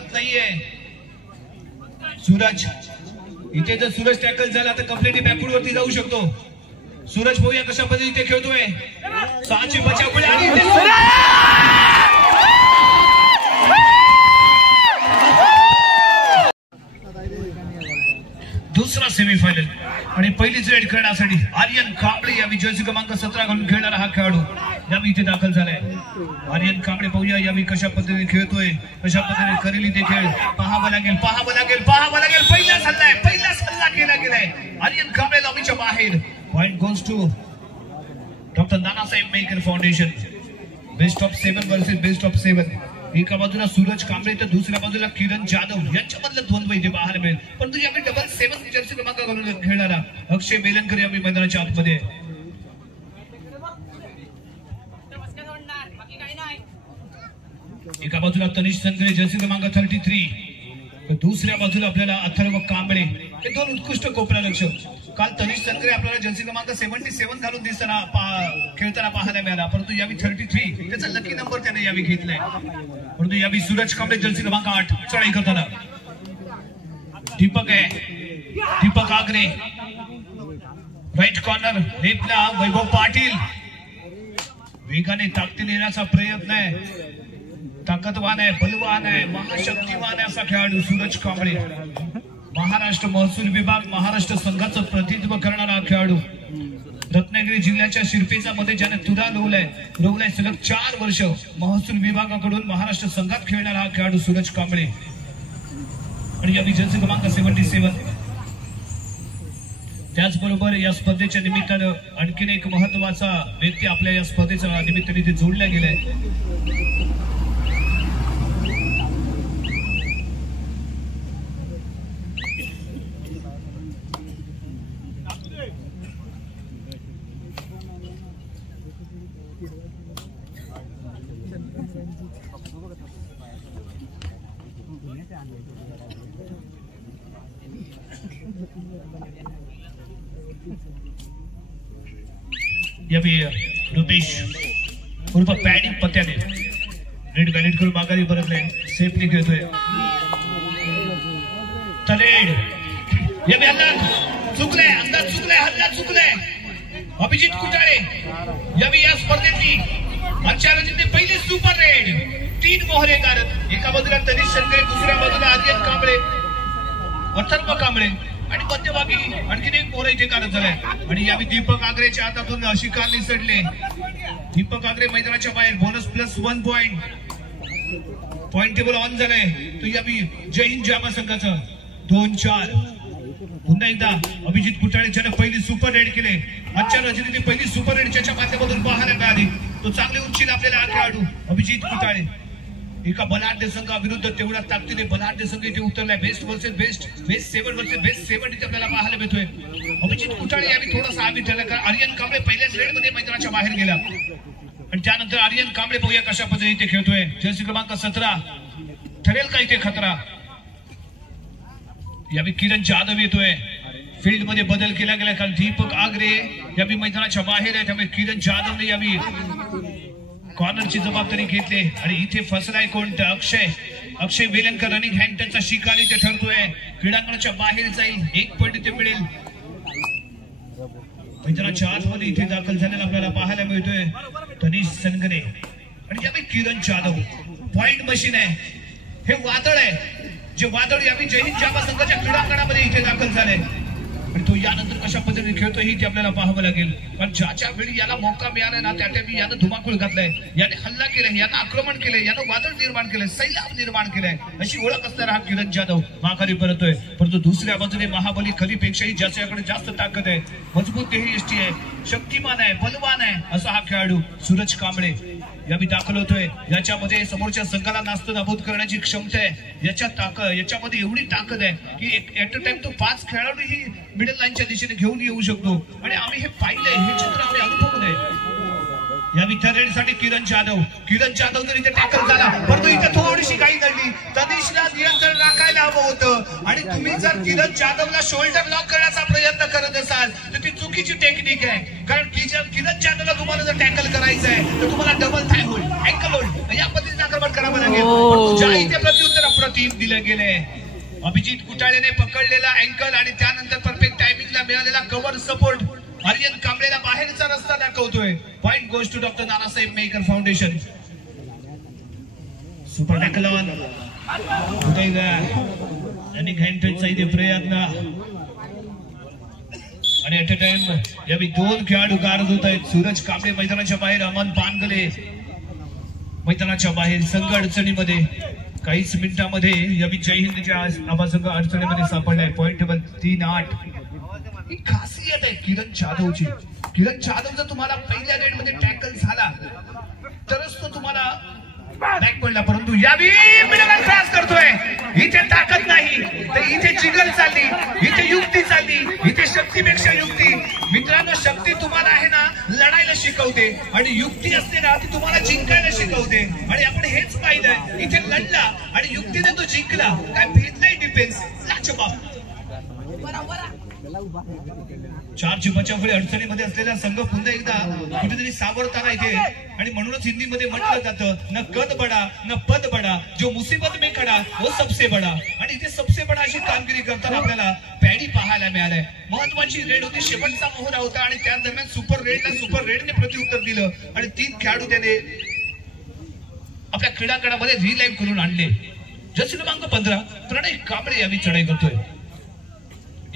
करत नाहीये सूरज। इथे जर सूरज टॅकल झाला तर कंप्लीटली बॅकफूट वरती जाऊ शकतो। सूरज पाहूया कशा पद्धतीने खेळतोय। 6ची बचाव आणि दुसरा सेमीफायनल आणि पहिलीच रेड खेळण्यासाठी आर्यन कांबळे यावी जर्सी क्रमांक 17 घालून खेळणारा हा खेळाडू यावी इथे दाखल झालाय। आर्यन कांबळे पाहूया यावी कशा पद्धतीने खेळतोय, कशा पद्धतीने करेल इथे खेळ पाहावं लागेल। पहिला सल्ला केला गेलाय आर्यन कांबळे लॉबीच्या बाहेर। Point goes to doctor Nanasaheb Maker foundation. Best of 7 versus best of 7। एका बाजूला सूरज कांबळे तर दुसऱ्या बाजूला किरण जाधव यांच्यामधलं द्वंद्व इथे पाहायला मिळेल। परंतु यावेळी डबल 7 जर्सी क्रमांक घालून खेळणारा अक्षय बेलनकर यावेळी मैदानाच्या आतमध्ये। एका बाजूला तनिष संगरे जर्सी क्रमांक 33 तर दुसऱ्या बाजूला आपल्याला अथर्व कांबळे हे दोन उत्कृष्ट कोपरा रक्षक। काल तनिष संगरे आपल्याला जर्सी क्रमांक 77 घालून दिसताना खेळताना पाहायला मिळाला, परंतु यावी 33 त्याचा लकी नंबर त्याने यावी घेतलाय। परंतु यावी सूरज कांबळे जर्सी क्रमांक 8 चढाई करताना दीपक आगरे राईट कॉर्नर लेफ्टला वैभव पाटील वेगाने ताकदीने येण्याचा प्रयत्न आहे। ताकदवान आहे, बलवान आहे, महाशक्तिवान आहे असा खेळाडू सूरज कांबळे। महाराष्ट्र महसूल विभाग महाराष्ट्र संघाचं प्रतिनिधित्व करणारा खेळाडू। रत्नागिरी जिल्ह्याच्या शिरपेचा मध्ये ज्याने तुरा रोवलाय सलग 4 वर्ष महसूल विभागाकडून महाराष्ट्र संघात खेळणारा हा खेळाडू सूरज कांबळे। आणि या जर्सी क्रमांक 77। त्याचबरोबर या स्पर्धेच्या निमित्तानं आणखीन एक महत्वाचा व्यक्ती आपल्या या स्पर्धेच्या निमित्ताने इथे जोडला गेलाय। यावी रुपेश उर्फ पॅडी पत्त्याने रेड बॅलेट करून माघारी परतले, सेफली खेळतोय। तलेड यावी अंदाज चुकलाय अभिजित कुटाळे यावी या स्पर्धेतली आजच्या रजनीचे पहिले सुपर रेड 3 मोहरे गारत। एका बाजूला तनिष संगरे, दुसऱ्या बाजूला आर्यन कांबळे, अथर्व कांबळे आणि मध्यभागी आणखीन एक मोहरा इथे कारत झालाय। आणि यावी दीपक आगरेच्या हातातून शिकार निसटले। दीपक आगरे मैदानाच्या बाहेर बोनस +1 पॉइंट टेबल ऑन झालाय। तो यावी जय हिंद जामा संघाचा 2-4। पुन्हा एकदा अभिजित कुटाळे ज्याने पहिली सुपर रेड केले, आजच्या रजनीने पहिली सुपर रेड ज्याच्या माध्यमातून पाहायला मिळाली, तो चांगले उंचीला आपल्याला हा खेळाडू अभिजित कुटाळे। एका बलाढ्य संघाविरुद्ध तेवढ्या ताकदीने बलाढ्य संघ इथे उतरलाय। Best versus best 7 versus best 7 इथे आपल्याला पाहायला मिळतोय। अभिजित कुटाळे यावेळी थोडासा आम्ही ठरला, कारण आर्यन कांबळे पहिल्याच रेड मध्ये मैदानाच्या बाहेर गेला आणि त्यानंतर आर्यन कांबळे पाहूया कशा पद्धतीने इथे खेळतोय। जर्सी क्रमांक 17 ठरेल का इथे खतरा। यावेळी किरण जाधव येतोय। फील्ड मध्ये बदल केला गेला, कारण दीपक आगरे यावेळी मैदानाच्या बाहेर आहे, त्यामुळे किरण जाधवने यावेळी कॉर्नरची जबाबदारी घेतली। आणि इथे फसलाय कोणतं अक्षय वेलनकर रनिंग हँड त्यांचा शिकार इथे ठरतोय। क्रीडांगणाच्या बाहेर जाईल, 1 पॉइंट इथे मिळेल। मैदानाच्या आतमध्ये इथे दाखल झालेला आपल्याला पाहायला मिळतोय तनिष संगरे आणि यावेळी किरण जाधव। पॉइंट मशीन आहे, हे वादळ आहे, जे वादळ यावेळी जय हिंद जामा संघाच्या क्रीडांगणामध्ये इथे दाखल झालंय आणि तो यानंतर कशा पद्धतीने खेळतोय हे आपल्याला पाहावं लागेल। कारण ज्याच्या वेळी याला मौका मिळाला ना, त्या त्यावेळी यानं धुमाकूळ घातलाय, याने हल्ला केलाय, यानं आक्रमण केलंय, यानं वादळ निर्माण केलंय, सैलाब निर्माण केलाय, अशी ओळख असणारा हा किरण जाधव माघारी परतोय। परंतु दुसऱ्या बाजूने महाबली खलीपेक्षाही ज्याच्याकडे जास्त ताकद आहे, मजबूत देहयष्टी आहे, शक्तिमान आहे, बलवान आहे असा हा खेळाडू सूरज कांबळे यावी दाखल होतोय। याच्यामध्ये समोरच्या संघाला नास्त नाबूद करण्याची क्षमता आहे, याच्यामध्ये एवढी ताकद आहे की ऍट अ टाइम तो 5 खेळाडू ही मिडल लाईनच्या दिशेने घेऊन येऊ शकतो आणि आम्ही हे पाहिलंय, हे चित्र आम्ही अनुभवलंय। या विचारेसाठी किरण जाधव जर इथे टॅकल झाला, परंतु इथे थोडीशी काही घडली, तनिषला नियंत्रण राखायला हवं होतं आणि तुम्ही जर किरण जाधवला शोल्डर लॉक करण्याचा प्रयत्न करत असाल तर ती चुकीची टेक्निक आहे। कारण किरण जाधवला तुम्हाला जर टॅकल करायचं आहे तर तुम्हाला डबल थाय होईल, अँकल होईल, या पद्धतीचा आक्रमण करावं लागेल, परंतु ज्या इथे प्रत्युत्तर अप्रतिम दिले गेले. अभिजित कुटाळेने पकडलेला अँकल आणि त्यानंतर परफेक्ट टायमिंगला मिळालेला कव्हर सपोर्ट आर्यन कांबळेला बाहेरचा रस्ता दाखवतोय. Point goes to doctor Nanasaheb Maker foundation. Super tackle on यांनी घॅन्टचा इथे प्रयत्न आणि ऍट अ टाइम यावेळी 2 खेळाडू गारद होत आहेत. सूरज कांबळे मैदानाच्या बाहेर, अमन पानगले मैदानाच्या बाहेर. संघ अडचणीमध्ये काहीच मिनिटांमध्ये यावेळी जय हिंदच्या आबा संघ अडचणीमध्ये सापडलाय. Point table 3-8. ही खासियत आहे किरण जाधवची. किरण जाधव जर तुम्हाला पहिल्या रेडमध्ये टॅकल झाला तरच तो तुम्हाला बॅक पडला, परंतु यावेळी मिडल क्रॉस करतोय. इथे ताकद नाही तर इथे जिगल चालली, इथे युक्ती चालली, इथे शक्तीपेक्षा युक्ती. मित्रांनो, शक्ती तुम्हाला आहे ना लढायला शिकवते आणि युक्ती असते ना ती तुम्हाला जिंकायला शिकवते. आणि आपण हेच पाहिलंय, इथे लढला आणि युक्तीने तो जिंकला. काय भेटलाय डिफेन्स लाजवाब. 4 बचावकडे अडचणीमध्ये असलेला संघ पुन्हा एकदा कुठेतरी सावरताना इथे. आणि म्हणूनच हिंदीमध्ये म्हटलं जातं, न कद बडा न पद बडा, जो मुसीबत में खडा वो सबसे बडा. आणि इथे सबसे बडा अशी कामगिरी करताना आपल्याला पॅडी पाहायला मिळालंय. महत्वाची रेड होती, शेवटचा मोहरा होता आणि त्या दरम्यान सुपर रेडने प्रत्युत्तर दिलं आणि 3 खेळाडू त्याने आपल्या क्रीडागडामध्ये रिलाईव्ह करून आणले. जर्सी क्रमांक 15 प्रणय कांबळे यावी चढाई करतोय.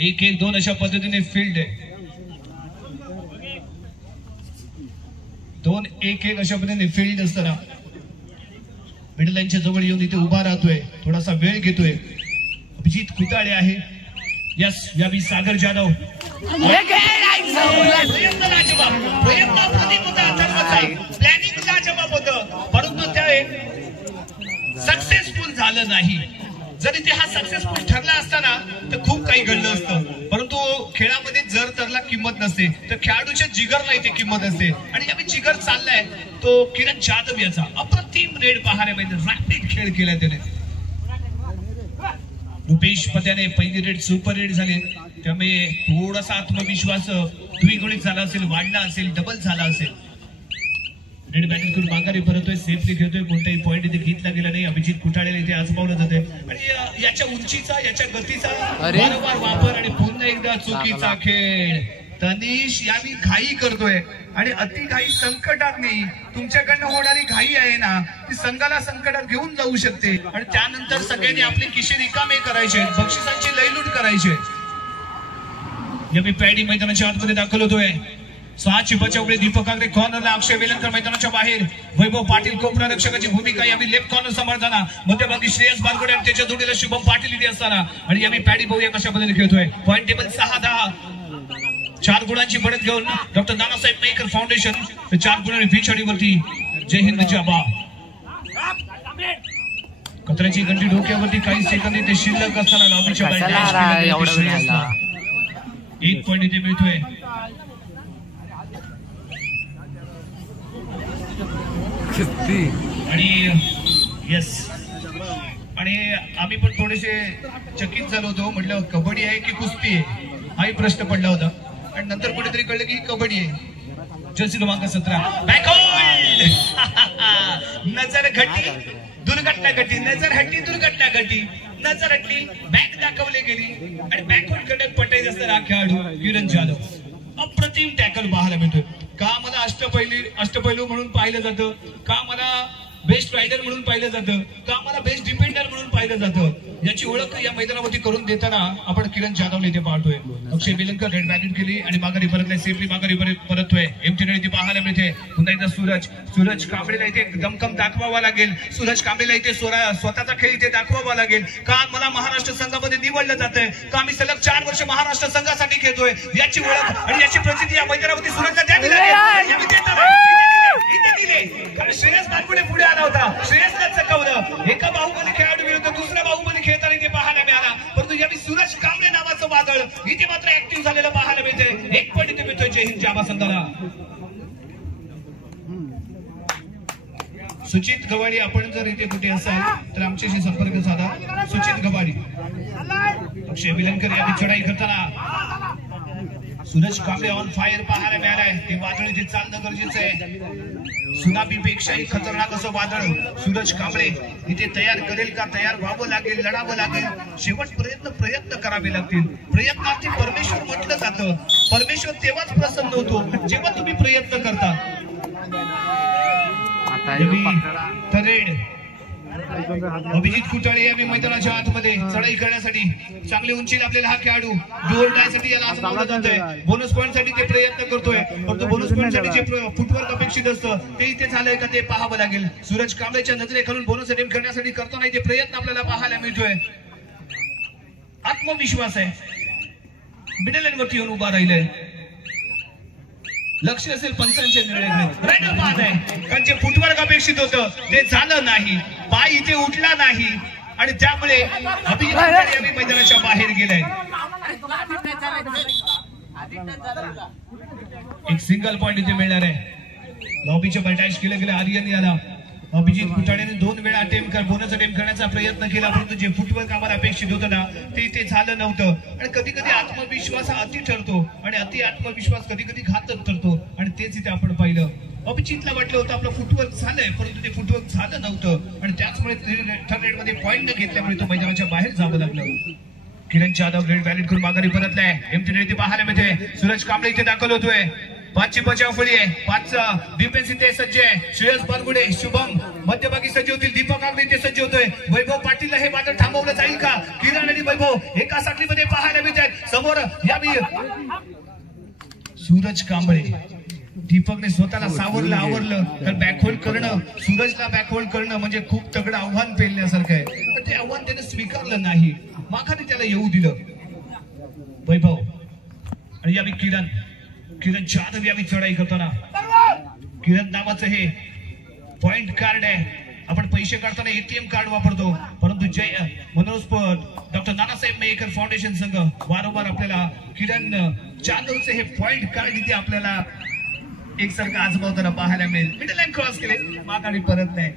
1-1-2 अशा पद्धतीने फील्ड आहे. 2-1-1 अशा पद्धतीने फील्ड असताना मिडल लाईनच्या जवळ येऊन इथे उभा राहतोय, थोडासा वेळ घेतोय. अभिजित कुटाळे आहे. यस, यावी सागर जाधव. प्लॅनिंग लाजवाब होतं, परंतु त्या सक्सेसफुल झालं नाही. जरी ते हा सक्सेसफुल ठरला असताना तर खूप काही घडलं असतं, परंतु खेळामध्ये जर तरला किंमत नसते तर खेळाडूच्या जिगरला इथे किंमत असते. आणि यावेळी जिगर चाललाय तो किरण जाधव याचा. अप्रतिम रेड पाहायला मिळते, रॅपिड खेळ केलाय त्याने. रुपेश पत्याने पहिली रेड सुपर रेड झाले, त्यामुळे थोडासा आत्मविश्वास द्विगुणित झाला असेल, वाढला असेल, डबल झाला असेल. रेड बॅटिंग करून माघारी परतोय, सेफली खेळतोय, कोणताही पॉईंट इथे घेतला गेला नाही. अभिजित कुटाळेला इथे आजमावलं जाते आणि याच्या उंचीचा, याच्या गतीचा वारंवार वापर आणि पुन्हा एकदा चुकीचा खेळ. तनिष यावी घाई करतोय आणि अति घाई संकटात नाही. तुमच्याकडनं होणारी घाई आहे ना ती संघाला संकटात घेऊन जाऊ शकते आणि त्यानंतर सगळ्यांनी आपले खिशे रिकामे करायचे, बक्षिसांची लयलूट करायचे. यावेळी पॅडी मैदानाच्या आतमध्ये दाखल होतोय. 6 बचावकडे दीपक आगरे कॉर्नरला, अक्षय वेलणकर मैदानाच्या बाहेर. वैभव पाटील कोपरा रक्षकाची भूमिका यावी लेफ्ट कॉर्नर सांभाळताना. मध्यभागी श्रेयस बारगोडे आणि त्याच्या जोडीला शुभम पाटील इथे असताना. आणि यावी पॅडी बहुया कशा पद्धतीने खेळतोय. Point table 6-10. 4 गुणांची बढ़त घेऊन डॉक्टर नानासाहेब मेकर फाउंडेशन 4 गुणांनी पिछाडीवरती जय हिंद जाबा. कचऱ्याची घंटी डोक्यावरती काही सेकंद इथे शिल्लक असताना लॉबीच्या बाहेर 1 पॉईंट इथे मिळतोय. आणि यस, आणि आम्ही पण थोडेसे चकित झालो होतो. म्हटलं कबड्डी आहे की कुस्ती आहे हाही प्रश्न पडला होता आणि नंतर कुठेतरी कळलं की कबड्डी आहे. जर्सी क्रमांक 17 बॅकहोल्ड. नजर घटी दुर्घटना घटी, नजर हटली दुर्घटना घटी. नजर हटली, बॅक दाखवली गेली आणि बॅकहोल्ड कडक पटायचं असतं हा खेळाडू किरण जाधव. अप्रतिम टॅकल पाहायला मिळतोय. का मला अष्टपैलू म्हणून पाहिलं जातं, का मला बेस्ट रायडर म्हणून पाहिलं जातं, का मला बेस्ट डिफेंडर म्हणून पाहिलं जातं, याची ओळख या मैदानावरती करून देताना आपण किरण जाधवला इथे पाहतोय. अक्षय वेलणकर रेड बॅटिंग केली आणि माघारी परतलाय, सेफली माघारी परततोय. एमटी इथे पाहायला मिळते. पुन्हा एकदा सूरज कांबळेला इथे दमखम दाखवावा लागेल. सूरज कांबळेला इथे स्वतःचा खेळ इथे दाखवावा लागेल. का मला महाराष्ट्र संघामध्ये निवडलं जातंय, का मी सलग 4 वर्ष महाराष्ट्र संघासाठी खेळतोय, याची ओळख आणि याची प्रसिद्धी या मैदानावरती सूरजला द्यावी लागेल. कारण श्रेयस बारगोडे पुढे आला होता, श्रेयसला चकवलं. एका बाहुबली खेळाडू विरुद्ध दुसऱ्या बाहुबली खेळताना इथे पाहायला मिळाला, परंतु यावेळी सूरज कांबळे नावाचं वादळ इथे मात्र ऍक्टिव्ह झालेलं पाहायला मिळते. 1 पॉईंट इथे मिळतोय जय हिंद जाबा संघाला. सुचित गवाडी, आपण जर इथे कुठे असाल तर आमच्याशी संपर्क साधा. सुचित गवाडी. अक्षय वेलणकर यावी चढाई करताना सूरज कांबळे ऑन फायर पाहायला मिळालाय. ते वादळ इथे चालणं गरजेचं आहे. सुनामीपेक्षाही खतरनाक असं वादळ सूरज कांबळे इथे तयार करेल का? तयार व्हावं लागेल, लढावं लागेल, शेवटपर्यंत प्रयत्न करावे लागतील. प्रयत्नार्थी परमेश्वर म्हटलं जातं. परमेश्वर तेव्हाच प्रसन्न होतो जेव्हा तुम्ही प्रयत्न करता. तरेड अभिजित कुटाळे यांनी मैदानाच्या आतमध्ये चढाई करण्यासाठी चांगली उंची आपल्याला हा खेळाडू डोर डायसाठी याला आजमावलं जातोय. बोनस पॉईंट साठी ते प्रयत्न करतोय, परंतु बोनस पॉईंट साठी जे फुटवर्क अपेक्षित असतं ते इथे झालंय का ते पाहावं लागेल. सूरज कांबळेच्या नजरेखालून बोनस अटेम्प्ट करण्यासाठी करताना ते प्रयत्न आपल्याला पाहायला मिळतोय. आत्मविश्वास आहे, मिडल लाईन वरती येऊन उभा राहिलाय. लक्ष असेल पंचांच्या निर्णयाकडे. रायडर बाद आहे, कारण जे फुटवर्क अपेक्षित होतं ते झालं नाही. पाय इथे उठला नाही आणि त्यामुळे अभिजित कुटाळे मैदानाच्या बाहेर गेलाय. एक सिंगल पॉइंट इथे मिळणार आहे. लॉबीच्या बॅटॅच केलं गेलं आर्यन याला. अभिजित कुटाळेने 2 वेळा बोनस अटेम्प्ट करण्याचा प्रयत्न केला, परंतु जे फुटवर्क आम्हाला अपेक्षित होतं ना ते इथे झालं नव्हतं. आणि कधी कधी आत्मविश्वास हा अति ठरतो आणि अति आत्मविश्वास कधी कधी घातक ठरतो आणि तेच इथे आपण पाहिलं. अभिजितला वाटलं होतं आपलं फुटवर्क झालंय, परंतु ते फुटवर्क झालं नव्हतं आणि त्याचमुळे थर्ड रेड मध्ये पॉईंट न घेतल्यामुळे तो मैदानाच्या बाहेर जावं लागलं. किरण जाधव रेड व्हॅलिड करून माघारी परतलाय. एमटी इथे पाहायला मिळते. सूरज कांबळे इथे दाखल होतोय. 5ची बचाव फळी आहे, 5चा डिफेन्स इथे सज्ज आहे. श्रेयस बरगुडे, शुभम मध्यभागी सज्ज होतील. दीपक आगरे इथे सज्ज होतोय. वैभव पाटीलला हे वादळ थांबवलं जाईल का? किरण आणि वैभव एका साखळीमध्ये पाहायला मिळत आहेत. समोर यावी सूरज कांबळे. दीपकने स्वतःला सावरलं, आवरलं. तर बॅकहोल्ड करणं, सूरजला बॅकहोल्ड करणं म्हणजे खूप तगडं आव्हान पेलण्यासारखं आहे. पण ते आव्हान त्याने स्वीकारलं नाही, माघारी त्याला येऊ दिलं. वैभव आणि यावी किरण जाधव यावी चढाई करताना. किरण नावाचं हे पॉइंट कार्ड आहे. आपण पैसे काढताना एटीएम कार्ड वापरतो, परंतु मनोरस्फोट डॉक्टर नानासाहेब मेकर फाउंडेशन संघ वारंवार आपल्याला किरण जाधवचे हे पॉइंट कार्ड इथे आपल्याला एकसारखं आजमावताना पाहायला मिळेल. मिडल लाईन क्रॉस केले, माघारी परत नाही.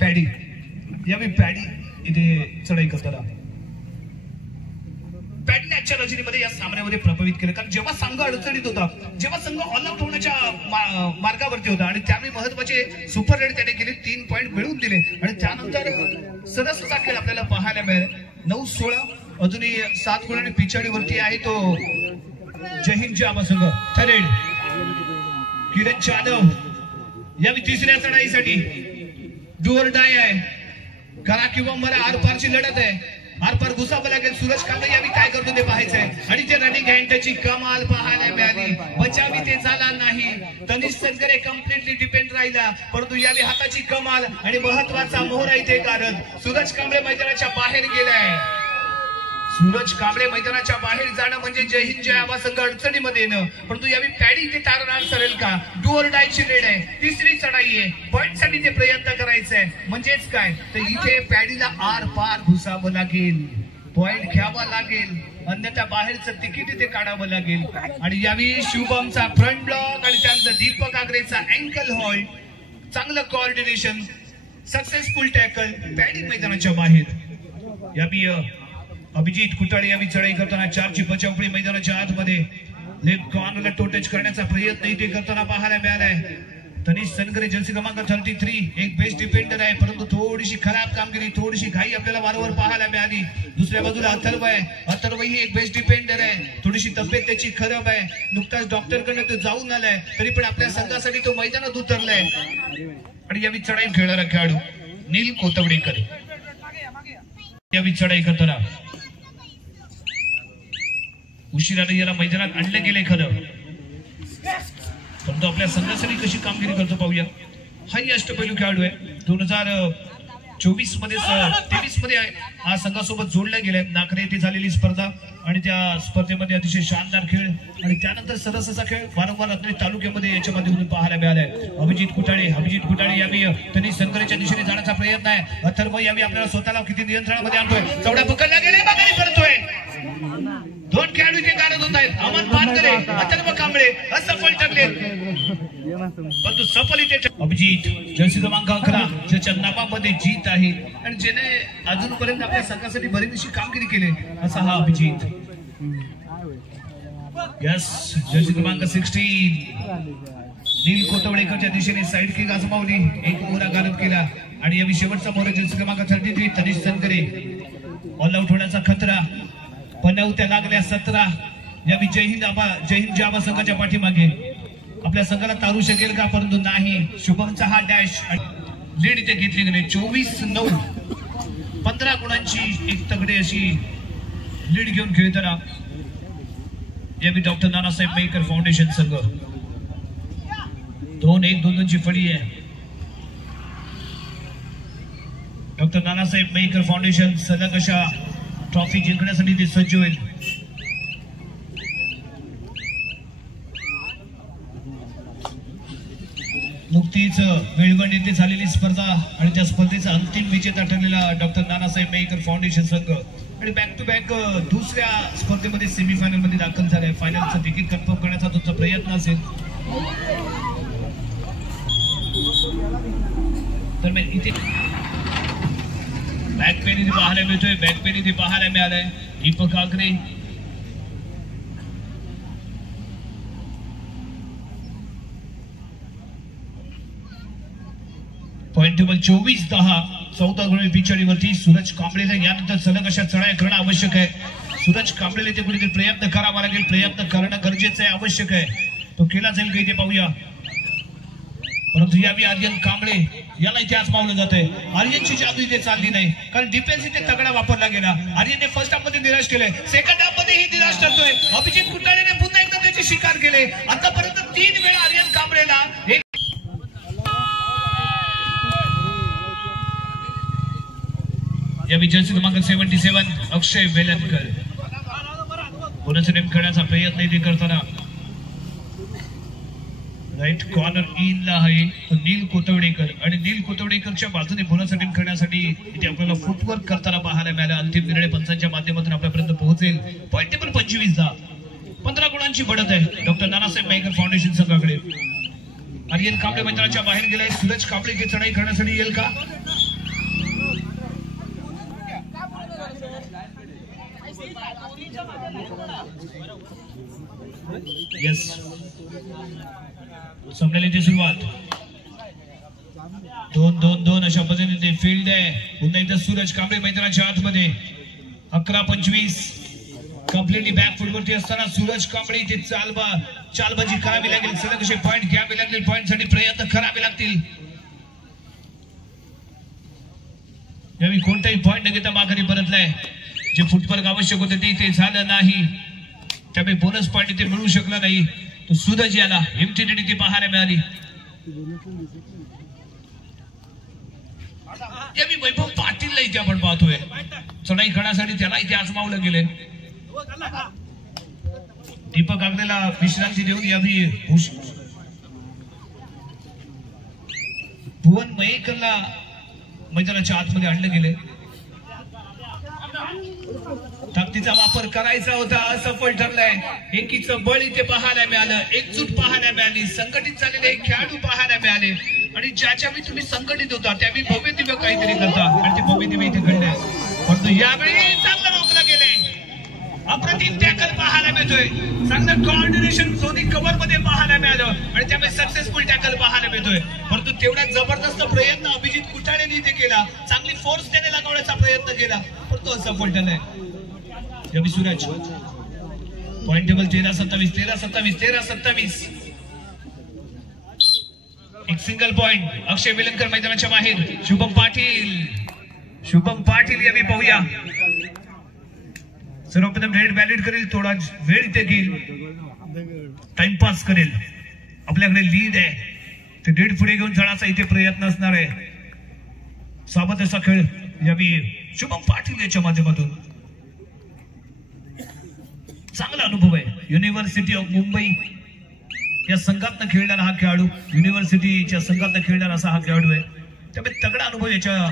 पॅडी यावी पॅडी इथे चढाई करताना. पॅडीने आजच्या रजनीमध्ये या सामन्यामध्ये प्रभावित केलं, कारण जेव्हा संघ अडचणीत होता, जेव्हा संघ ऑल आउट होण्याच्या मार्गावरती होता आणि त्यावेळी महत्वाचे सुपर रेड त्याने केले, 3 पॉईंट मिळवून दिले आणि त्यानंतर सरस असा खेळ आपल्याला पाहायला मिळेल. 9-16 अजूनही 7 गुणांनी पिछाडीवरती आहे तो जय हिंद जामा संघ. थरेड किरण जाधव यावी तिसऱ्या चढाईसाठी डू ऑर डाय आहे. करा किंवा मला आरपारची लढत आहे. आरपार घुसावं लागेल. सूरज कांबळे यावी काय करतो ते पाहायचंय आणि ते रनिंग हँड त्याची कमाल पाहायला मिळाली. बचावी ते झाला नाही. तनिष सनगरे कम्प्लिटली डिपेंड राहिला, परंतु यावी हाताची कमाल आणि महत्वाचा मोहरा इथे कारण सूरज कांबळे मैदानाच्या बाहेर गेलाय. सूरज कांबळे मैदानाच्या बाहेर जाणं म्हणजे जय हिंद जय आवा संघ अडचणीमध्ये येणं, परंतु यावी पॅडी इथे तारणार सरेल का? डू ऑर डायची रेड आहे. तिसरी चढाई आहे. पॉइंट साठी ते प्रयत्न करायचंय. म्हणजेच काय तर इथे पॅडीला आर पार घुसावं लागेल, पॉइंट घ्यावा लागेल, अन्यथा बाहेरचं तिकीट इथे काढावं लागेल. आणि यावी शुभमचा फ्रंट ब्लॉक आणि त्यानंतर दीपक आगरेचा अँकल हॉल्ड, चांगलं कोऑर्डिनेशन, सक्सेसफुल टॅकल. पॅडी मैदानाच्या बाहेर. यावी अभिजित कुटाळे यावी चढाई करताना 4ची बचावफळी मैदानाच्या आतमध्ये लेफ्ट कॉर्नरला टोटच करण्याचा प्रयत्न इथे करताना पाहायला मिळालाय. तनिष सनगरे जर्सी क्रमांक 33 एक बेस्ट डिफेंडर आहे, परंतु थोडीशी खराब कामगिरी, थोडीशी घाई आपल्याला वारंवार पाहायला मिळाली. दुसऱ्या बाजूला अथर्व आहे. अथर्व ही एक बेस्ट डिफेंडर आहे, थोडीशी तब्येत त्याची खराब आहे. नुकताच डॉक्टरकडे तो जाऊन आलाय, तरी पण आपल्या संघासाठी तो मैदानात उतरलाय. आणि यावी चढाई खेळणारा खेळाडू नील कोतवडेकर यावी चढाई करताना. उशिराने याला मैदानात आणलं गेले खरं, परंतु आपल्या संघासाठी कशी कामगिरी करतो पाहूया. हाही अष्टपैलू खेळाडू आहे. 2024 मध्ये 23 मध्ये हा संघासोबत जोडला गेलाय. नाकरे येथे झालेली स्पर्धा आणि त्या स्पर्धेमध्ये अतिशय शानदार खेळ आणि त्यानंतर सरस असा खेळ वारंवार रत्नागिरी तालुक्यामध्ये याच्या माध्यमातून पाहायला मिळालाय. अभिजित कुटाळे यावी तनिष सनगरेच्या दिशेने जाण्याचा प्रयत्न आहे. अथर्व यावी आपल्याला स्वतःला किती नियंत्रणामध्ये आणतोय. चौडा पकडला गेले, माघारी करतोय. 2 खेळाडू इथे गारद होत आहेत. अमन पानगरे, अथर्व कांबळे असफल ठरले, परंतु सफल इथे. अभिजित जर्सी क्रमांक 11 ज्याच्या नावामध्ये जीत आहे आणि ज्याने अजूनपर्यंत आपल्या संघासाठी बरीचशी कामगिरी केली असा हा अभिजित. यस जर्सी क्रमांक 16 नील कोतवडेकरच्या दिशेने साइड किक आजमावली, एक मोहरा गालत केला आणि यावेळी शेवटचा मोहरा जर्सी क्रमांक 33 तनिष सनकरे ऑल आउट होण्याचा खतरा. पनवत्या लागल्या 17. यावेळी जय हिंद जावा संघाच्या पाठीमागे आपल्या संघाला तारू शकेल का, परंतु नाही. शुभमचा हा डॅश लीड इथे घेतली गेली 24-9. 15 गुणांची एक तगडी अशी लीड घेऊन खेळताना यावेळी डॉक्टर नानासाहेब मेकर फाउंडेशन संघ 2-1-2-2 फळी आहे. डॉक्टर नानासाहेब मेकर फाउंडेशन सलग अशा ट्रॉफी जिंकण्यासाठी ते सज्ज होईल. नुकतीच वेळवण येथे झालेली स्पर्धा आणि त्या स्पर्धेचा अंतिम विजेता ठरलेला डॉक्टर नानासाहेब मेकर फाउंडेशन संघ आणि बॅक टू बॅक दुसऱ्या स्पर्धेमध्ये सेमीफायनल मध्ये दाखल झालाय. फायनलचं तिकीट कन्फर्म करण्याचा तुमचा प्रयत्न असेल तर इथे बॅकपेन इथे पाहायला मिळतोय. बॅकपेन इथे पाहायला मिळालाय. दीपक आगरे पॉइंट टेबल 24-10. 14 गुण पिचडीवरती सूरज कांबळेला यानंतर सलग अशा चढाया करणं आवश्यक आहे. सूरज कांबळेला इथे कुठेतरी प्रयत्न करावा लागेल. प्रयत्न करणं गरजेचं आहे, आवश्यक आहे. तो केला जाईल का इथे पाहूया. परंतु यावेळी आर्यन कांबळे याला इथे आजमावलं जात आहे. आर्यनची जादू इथे चालली नाही, कारण डिफेन्स इथे तगडा वापरला गेला. आर्यनने फर्स्ट हाफ मध्ये निराश केलंय, सेकंड हाफ मध्ये ही निराश करतोय. अभिजित कुटाळेने पुन्हा एकदा त्याची शिकार केले. आतापर्यंत 3 वेळा आर्यन कांबळेला या जर्सी क्रमांक 77 अक्षय वेलणकर बोनस नेम खेळण्याचा प्रयत्न इथे करताना राईट कॉर्नर इनला आहे नील कोतवडेकर आणि नील कोतवडेकरच्या बाजूने बोनस नेम खेळण्यासाठी इथे आपल्याला फुटवर्क करताना पाहायला मिळालं. अंतिम निर्णय पंचांच्या माध्यमातून आपल्यापर्यंत पोहोचेल. Point table 25-10. 15 गुणांची बढ़त आहे डॉक्टर नानासाहेब मेकर फाउंडेशन संघाकडे. आर्यन कांबळे मैदानाच्या बाहेर गेलाय. सूरज कांबळे इथे चढाई करण्यासाठी येईल का. यस संपलेली सुरुवात 2-2-2 अशा पद्धतीने फील्ड आहे. पुन्हा एकदा सूरज कांबळे मैदानाच्या आतमध्ये 11-25 कम्प्लिटली बॅक फुटवरती असताना सूरज कांबळे इथे चालबाजी करावी लागेल. सलग असे पॉइंट घ्यावे लागतील. पॉइंट साठी प्रयत्न करावे लागतील. यावेळी कोणताही पॉइंट न घेता माघारी परतलाय. जे फुटवर्क आवश्यक होते ते झालं नाही, त्यामुळे बोनस पॉइंट इथे मिळू शकला नाही. तो सूरज याला एमटीडी इथे पाहायला मिळाली. यावेळी वैभव पाटीलला इथे आपण पाहतोय चढाई करण्यासाठी, त्याला इथे आजमावलं गेले. दीपक आगरेला विश्रांती देऊन यावेळी भुवन मयेकरला मैदानाच्या आतमध्ये आणलं गेले. ताकदीचा वापर करायचा होता, असफल ठरलाय. एकीचं बळ इथे पाहायला मिळालं, एकजूट पाहायला मिळाली, संघटित झालेले खेळाडू पाहायला मिळाले आणि ज्याच्यावेळी तुम्ही संघटित होता त्यावेळी भव्य दिव्य काहीतरी करता आणि ते भव्य दिव्य इथे घडलंय. परंतु यावेळी चांगलं रोखलं गेलंय. अप्रतिम टॅकल पाहायला मिळतोय. चांगलं कोऑर्डिनेशन झोनिंग कव्हर मध्ये पाहायला मिळालं आणि त्यामुळे सक्सेसफुल टॅकल पाहायला मिळतोय. परंतु तेवढा जबरदस्त प्रयत्न अभिजित कुटाळेने इथे केला. चांगली फोर्स त्याने लगावण्याचा प्रयत्न केला, परंतु असफल ठरलाय. यावेळी सूरज पॉइंट टेबल 13-27 13-27 13-27. एक सिंगल पॉइंट अक्षय वेलणकर मैदानाच्या बाहेर. शुभम पाटील यावेळी पाहूया. सर्वप्रथम रेड व्हॅलिड करेल, थोडा वेळ इथे घेईल, टाइमपास करेल. आपल्याकडे लीड आहे, ते लीड पुढे घेऊन जाण्याचा इथे प्रयत्न असणार आहे. सोबत असा खेळ यावेळी शुभम पाटील याच्या माध्यमातून. चांगला अनुभव आहे. युनिव्हर्सिटी ऑफ मुंबई या संघातनं खेळणारा हा खेळाडू, युनिव्हर्सिटीच्या संघातनं खेळणारा असा हा खेळाडू आहे. त्यामुळे तगडा अनुभव याच्या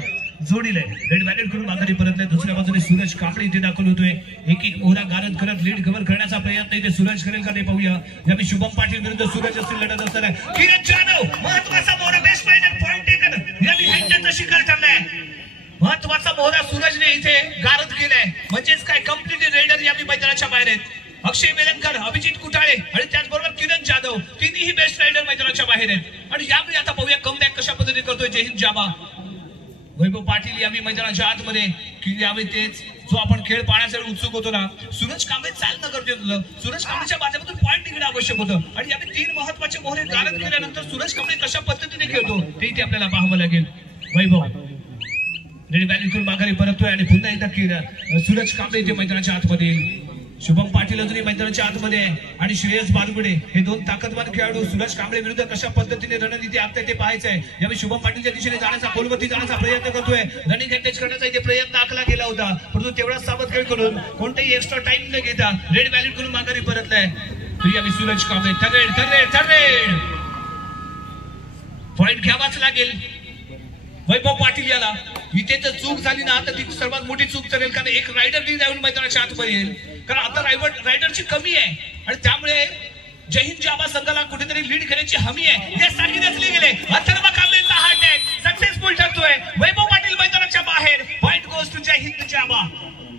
जोडीला आहे. रेड व्हॅलेट करून माघारी परतलाय. दुसऱ्या बाजूने सूरज कांबळे इथे दाखल होतोय. एक मोहरा गारद करत लीड कव्हर करण्याचा प्रयत्न इथे सूरज करेल का ते पाहूया. यावेळी शुभम पाटील विरुद्ध सूरज असतील लढत असताना किरण जाधव महत्वाचा मोहरा बेस्ट पॉइंट टेकन यावेळी हँडचा शिकार ठरलाय. महत्वाचा मोहरा सूरजने इथे गारद केलाय. म्हणजेच काय कंप्लीटली रेडर यावेळी मैदानाच्या बाहेर आहेत. अक्षय वेलणकर अभिजित कुटाळे आणि त्याचबरोबर किरण जाधव तिन्ही बेस्ट रायडर मैदानाच्या बाहेर आहेत आणि यावेळी आता पाहूया कमबॅक कशा पद्धतीने करतोय जय हिंद जाबा. वैभव पाटील यावेळी मैदानाच्या आतमध्ये की यावेळी तेच जो आपण खेळ पाहण्यासाठी उत्सुक होतो ना, सूरज कांबळे चालणं गरजेचं होतं. सूरज कांबळेच्या माध्यमातून पॉईंट निघणं आवश्यक होतं आणि यावेळी 3 महत्वाचे मोहरे गारद केल्यानंतर सूरज कांबळे कशा पद्धतीने खेळतो ते इथे आपल्याला पाहावं लागेल. वैभव रेडी बॅटिंग करून माघारी परततोय आणि पुन्हा एकदा सूरज कांबळे इथे मैदानाच्या आतमध्ये. शुभम पाटील अजूनही मैदानाच्या आतमध्ये आहे आणि श्रेयस बारगुडे हे 2 ताकदवान खेळाडू सूरज कांबळे विरुद्ध कशा पद्धतीने रणनीती आखताय ते पाहायचं आहे. यावेळी शुभम पाटीलच्या दिशेने जाण्याचा गोलवरती जाण्याचा प्रयत्न करतोय. रनिंग अटॅच करण्याचा इथे प्रयत्न आखला गेला होता परंतु तेवढाच सावध खेळ करून कोणतेही एक्स्ट्रा टाइम न घेता रेड बॅलेट करून माघारी परतलाय. यावेळी सूरज कांबळे थर्ड पॉइंट घ्यावाच लागेल. वैभव पाटील याला इथे जर चूक झाली ना तर ती सर्वात मोठी चूक ठरेल कारण एक रायडर लीड राहून मैदानाच्या आतमध्ये येईल कारण आता रायडरची कमी आहे आणि त्यामुळे जय हिंद जाबा संघाला कुठेतरी लीड घेण्याची हमी आहे. त्यासाठी रचले गेले अथर्व कांबळेचा हा अटॅक सक्सेसफुल ठरतोय. वैभव पाटील मैदानाच्या बाहेर. पॉइंट गोज टू जय हिंद जाबा.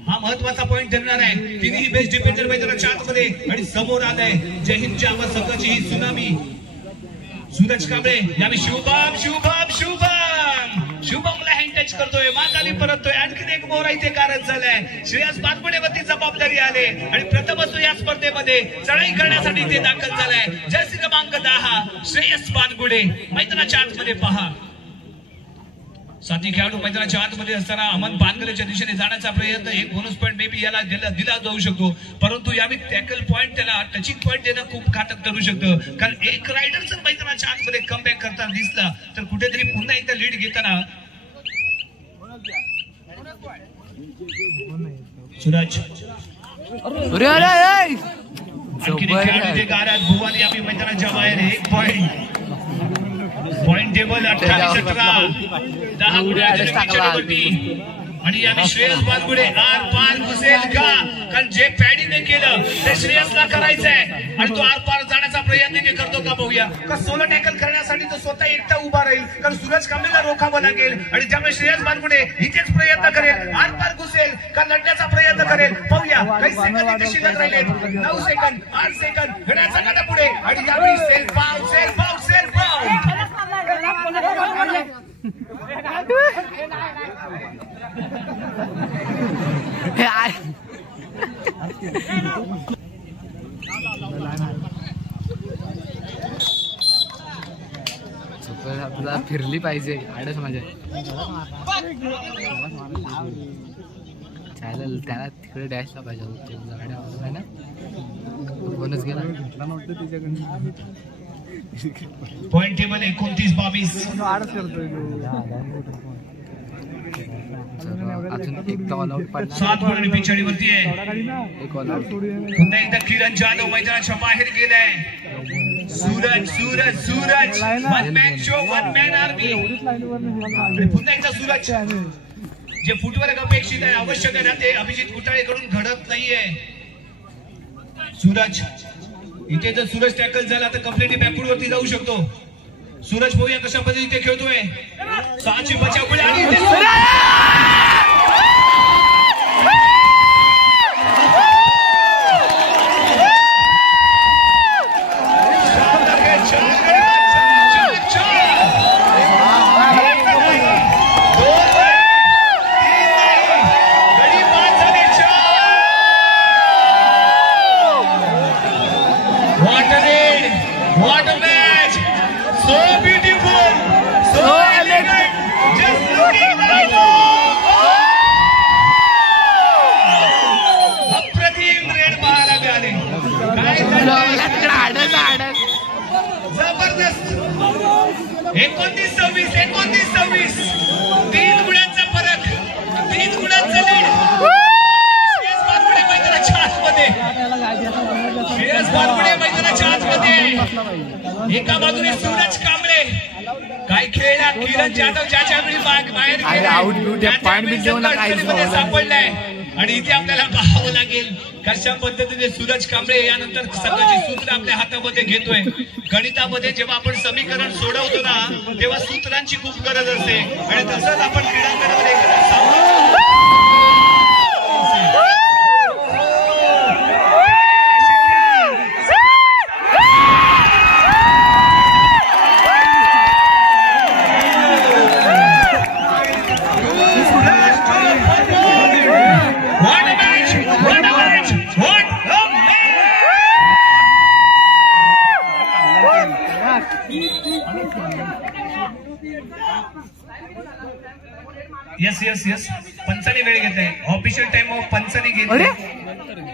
हा महत्वाचा पॉइंट ठरणार आहे. तिन्ही बेस्ट डिफेंडर मैदानाच्या आतमध्ये आणि समोर आलाय जय हिंद जाबा संघाची ही सुनामी. सूरज कांबळे यावेळी शुभमला हँड टच करतोय माघारी परततोय. आणखीन एक मोहरा इथे कारच झालाय. श्रेयस बारगुडेवरती जबाबदारी आले आणि प्रथमच या स्पर्धेमध्ये चढाई करण्यासाठी इथे दाखल झालाय. जर्सी क्रमांक 10 श्रेयस बारगुडे मैदानाच्या आतमध्ये पहा. साथी खेळाडू मैदानाच्या आतमध्ये असताना अमन बानगरेच्या दिशेने जाण्याचा प्रयत्न एक बोनस पॉईंट मे बी याला दिला जाऊ शकतो परंतु यावेळी टॅकल पॉईंट त्याला टचिंग पॉईंट देणं खूप घातक ठरू शकतं कारण एक रायडर जर मैदानाच्या आतमध्ये कमबॅक करताना दिसला तर कुठेतरी पुन्हा एकदा लीड घेताना सूरज भुवन यावेळी मैदानाच्या बाहेर 1 पॉईंट. पॉइंट टेबल 28-10 आणि यावेळी श्रेयस बारगुडे आर पार घुसेल का कारण जे पॅडीने केलं ते श्रेयसला करायचंय आणि तो आर पार जाण्याचा प्रयत्न करतो का पाहूया. का सोलो टॅकल करण्यासाठी तो स्वतः एकटा उभा राहील कारण सूरज कांबळेला रोखावं लागेल आणि त्यामुळे श्रेयस बारगुडे इथेच प्रयत्न करेल आर पार घुसेल का लढण्याचा प्रयत्न करेल पाहूया. काही सेकंद इथे शिल्लक राहिले 9 सेकंद 8 सेकंद घड्याचा काटा पुढे आणि यावेळी सेल्फ आउट. फिरली पाहिजे आडस माझ्या चालेल त्याला तिकडे डॅशला पाहिजे होतो गाड्या ना कोणच गेला पॉइंट टेबल 29-22 अजून एक ऑल आउट पडला 7 गुण पिछाडीवरती आहे. एक ऑल आउट पुन्हा एकदा किरण जाधव मैदानाच्या बाहेर गेलाय. Suraj one man show one man army. पुन्हा एकदा सूरज जे फुटवर्क अपेक्षित आहे आवश्यक आहे ते अभिजित कुटाळे कडून घडत नाहीये. सूरज इथे जर सूरज टॅकल झाला तर कम्प्लीटली बॅकफूट वरती जाऊ शकतो. सूरज पाहूया कशा पद्धतीने खेळतोय. 6ची बचाव गोळी आणि जबरदस्त 29-26 3 गुणांचा फरक 3 गुणांचा लीड. श्रेयस बारगुडे मैदानाच्या आतमध्ये एका बाजूने सूरज कांबळे काय खेळला. किरण जाधव ज्याच्या वेळी बाहेर गेला सापडलाय आणि इथे आपल्याला पाहावं लागेल कशा पद्धतीने सूरज कांबळे यानंतर संघाची सूत्र आपल्या हातामध्ये घेतोय. गणितामध्ये जेव्हा आपण समीकरण सोडवतो ना तेव्हा सूत्रांची खूप गरज असते आणि तसंच आपण क्रीडांगणामध्ये यस यस यस पंचाने वेळ घेतलाय. ऑफिशियल टाइम ऑफ पंचाने घेतलाय.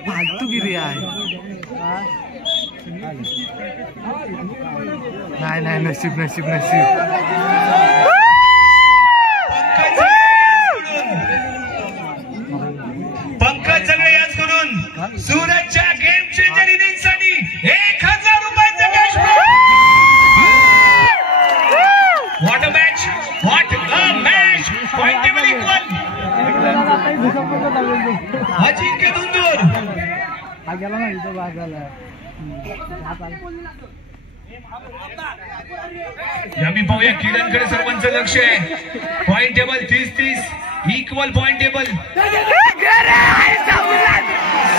फालतूगिरी आहे. नाही नाही नशीब नशीब नशीब. पंकज सगळे याच करून सूरजच्या गेम चेंजर इनिंगसाठी 1000 रुपयाचं cash. What a match, what a match. Point table equal. Ajinkya धुंदूर यामी पाहूया किरणकडे सर्वांचं लक्ष आहे. Point table 30-30 equal point table.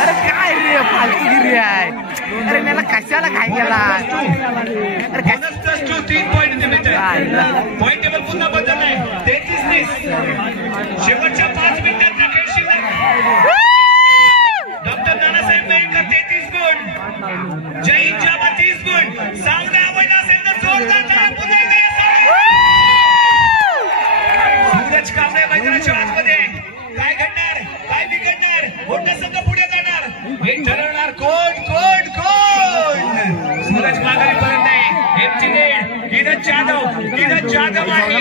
अरे काय रे फालतूगिरी आहे. अरे मला कशाला काय केला. 3 पॉइंट पॉइंट टेबल पुन्हा बदललाय. 33-30 शेवटच्या 5 मिनिटांचा खेळ शिल्लक. डॉक्टर नानासाहेब मेहकर 33 गुण, जय हिंद जावा 30 गुण. सामना आवडला असेल तर जोरदार टाळ्या पुन्हा एकदा. सूरज कांबळे मैदानाच्या आतमध्ये. काय घडणार, काय बिघडणार, कोणता संघ पुढे जाणार हे ठरवणार कोण कोण कोण. सूरज माघारी परत आहे. किरण जाधव आहे.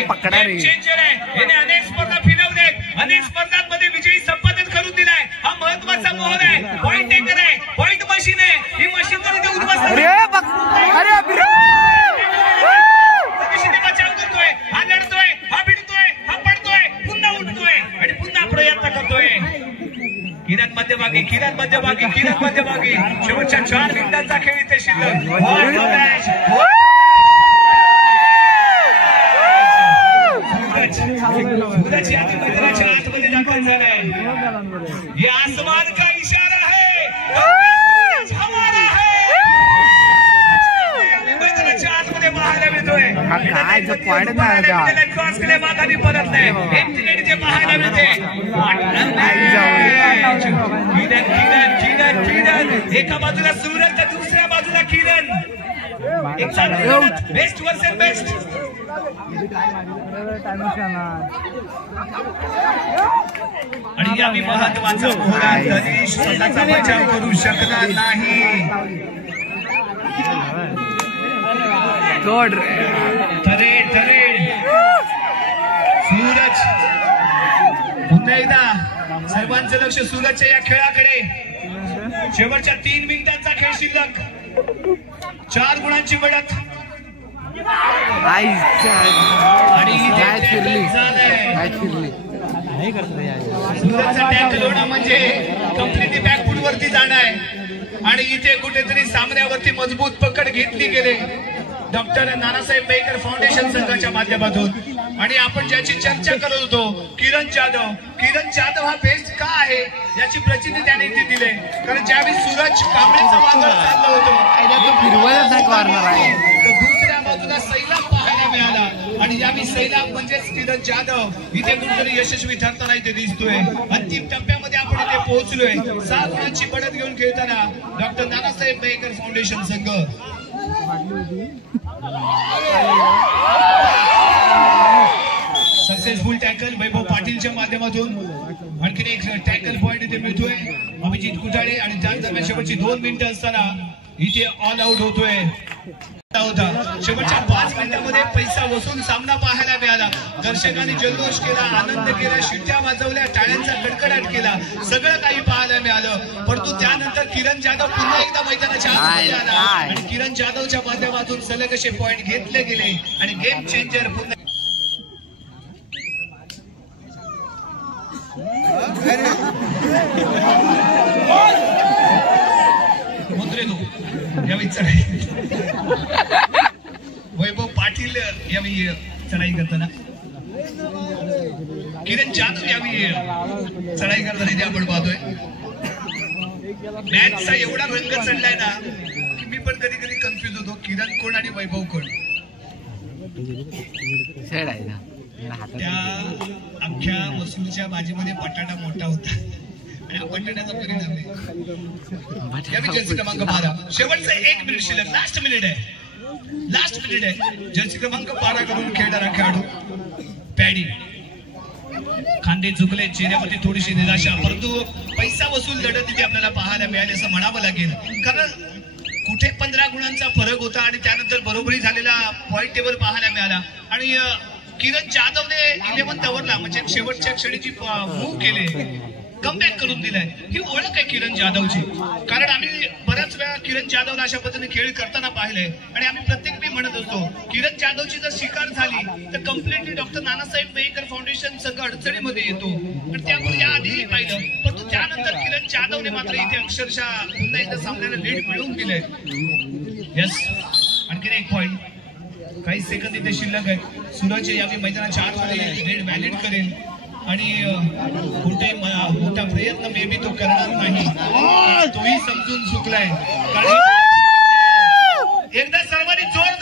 चेंजर आहे. याने अनेक स्पर्धा फिरवल्या, अनेक स्पर्धांमध्ये विजयी संपादन करून दिलाय. हा महत्वाचा मोहर आहे. पॉइंट टेकर आहे, पॉइंट मशीन आहे. ही मशीन तर इथे उद्ध्वस्त बचाव करतोय. हा लढतोय, हा भिडतोय, हा पडतोय, पुन्हा उठतोय आणि पुन्हा प्रयत्न करतोय. किरण मध्यभागी, किरण मध्यभागी, किरण मध्यभागी. शेवटच्या 4 मिनिटांचा खेळ इथे शिल्लक. सूरज यादी मैदानाच्या आतमध्ये दाखल झालाय. ये आसमान का इशारा है, हमारा है. मैदानाच्या आतमध्ये पाहायला मिळतोय. काय जो पॉइंट नाही क्रॉस केले माघारी परत नाही. एक ते पाहायला मिळते. किरण एका बाजूला सूरज तर दुसऱ्या बाजूला किरण. एक चांगलं बेस्ट वर्सेस बेस्ट. आणि यावी महत्वाचा मोहरा तनिष स्वतःचा बचाव करू शकणार नाही. थरेड सूरज पुन्हा एकदा सर्वांचं लक्ष सूरजच्या या खेळाकडे. शेवटच्या 3 मिनिटांचा खेळ शिल्लक. 4 गुणांची बढत. सूरजचा टॅकल होणं म्हणजे कंप्लीटली बॅकफूट वरती जाणं आहे. आणि इथे कुठेतरी सामन्यावरती मजबूत पकड घेतली गेले डॉक्टर नानासाहेब मेहकर फाउंडेशन संघाच्या माध्यमातून. आणि आपण ज्याची चर्चा करत होतो किरण जाधव हा बेस्ट का आहे याची प्रचिती त्याने इथे दिले. कारण ज्यावेळी सूरज कांबळेचा वादळ चाललं होतं तर दुसऱ्या बाजूला सैलाब पाहायला मिळाला. आणि यावेळी सैलाब म्हणजेच किरण जाधव इथे कुठेतरी यशस्वी ठरताना इथे दिसतोय. अंतिम टप्प्यामध्ये आपण इथे पोहोचलोय. 7 गुणांची बढत घेऊन खेळताना डॉक्टर नानासाहेब मेहकर फाउंडेशन संघ. सक्सेसफुल टॅकल वैभव पाटीलच्या माध्यमातून. आणखीन एक टॅकल पॉइंट इथे मिळतोय. अभिजित कुटाळे आणि त्या दरम्यान शेवटची 2 मिनिटं असताना इथे ऑल आउट होतोय. शेवटच्या 5 मिनिटांमध्ये पैसा वसूल सामना पाहायला मिळाला. दर्शकांनी जल्लोष केला, आनंद केला, शिट्ट्या वाजवल्या, टाळ्यांचा कडकडाट केला. सगळं काही पाहायला मिळालं. परंतु त्यानंतर किरण जाधव पुन्हा एकदा मैदानाच्या आतमध्ये आला आणि किरण जाधवच्या माध्यमातून सलग असे पॉइंट घेतले गेले आणि गेम चेंजर पुन्हा. वैभव पाटील यावेळी चढाई करताना, किरण जाधव यावेळी चढाई करताना इथे आपण पाहतोय. मॅचचा एवढा रंग चढलाय ना की मी पण कधी कधी कन्फ्युज होतो किरण कोण आणि वैभव कोण. त्या अख्ख्या मसूरच्या भाजीमध्ये बटाटा मोठा होता आणि हा बटाट्याचा परिणाम आहे. जर्सी क्रमांक 12 शेवटचा 1 मिनिट शिल्लक. लास्ट मिनिट आहे. लास्ट मिनिट आहे. जर्सी क्रमांक 12 करून खेळणारा खेळाडू पॅडी. खांदे चुकले, चेहऱ्यामध्ये थोडीशी निराशा, परंतु पैसा वसूल लढत इथे आपल्याला पाहायला मिळाली असं म्हणावं लागेल. कारण कुठे 15 गुणांचा फरक होता आणि त्यानंतर बरोबरी झालेला पॉइंट टेबल पाहायला मिळाला. आणि किरण जाधवने 11 ओव्हरला म्हणजे शेवटच्या क्षणीची मूव्ह केले, कमबॅक करून दिलाय. ही ओळख आहे किरण जाधवची. कारण आम्ही बऱ्याच वेळा किरण जाधवला अशा पद्धतीने खेळ करताना पाहिलंय आणि आम्ही प्रत्येक म्हणत असतो किरण जाधवची जर शिकार झाली तर कम्प्लिटली डॉक्टर नानासाहेब पेईकर फाउंडेशन संघ अडचणीमध्ये येतो. आणि त्यामुळे या आधीही पाहिलं, परंतु त्यानंतर किरण जाधवने मात्र इथे अक्षरशः पुन्हा एकदा सामन्याला लीड मिळवून दिलंय. यस, आणखीन एक पॉइंट, काही सेकंद इथे शिल्लक आहे. सूरज यावी मैदानाच्या आतमध्ये रेड व्हॅलिड करेल आणि कुठे मोठा प्रयत्न मे बी तो करणार नाही. तोही समजून चुकलाय. एकदा सर्वांनी जोर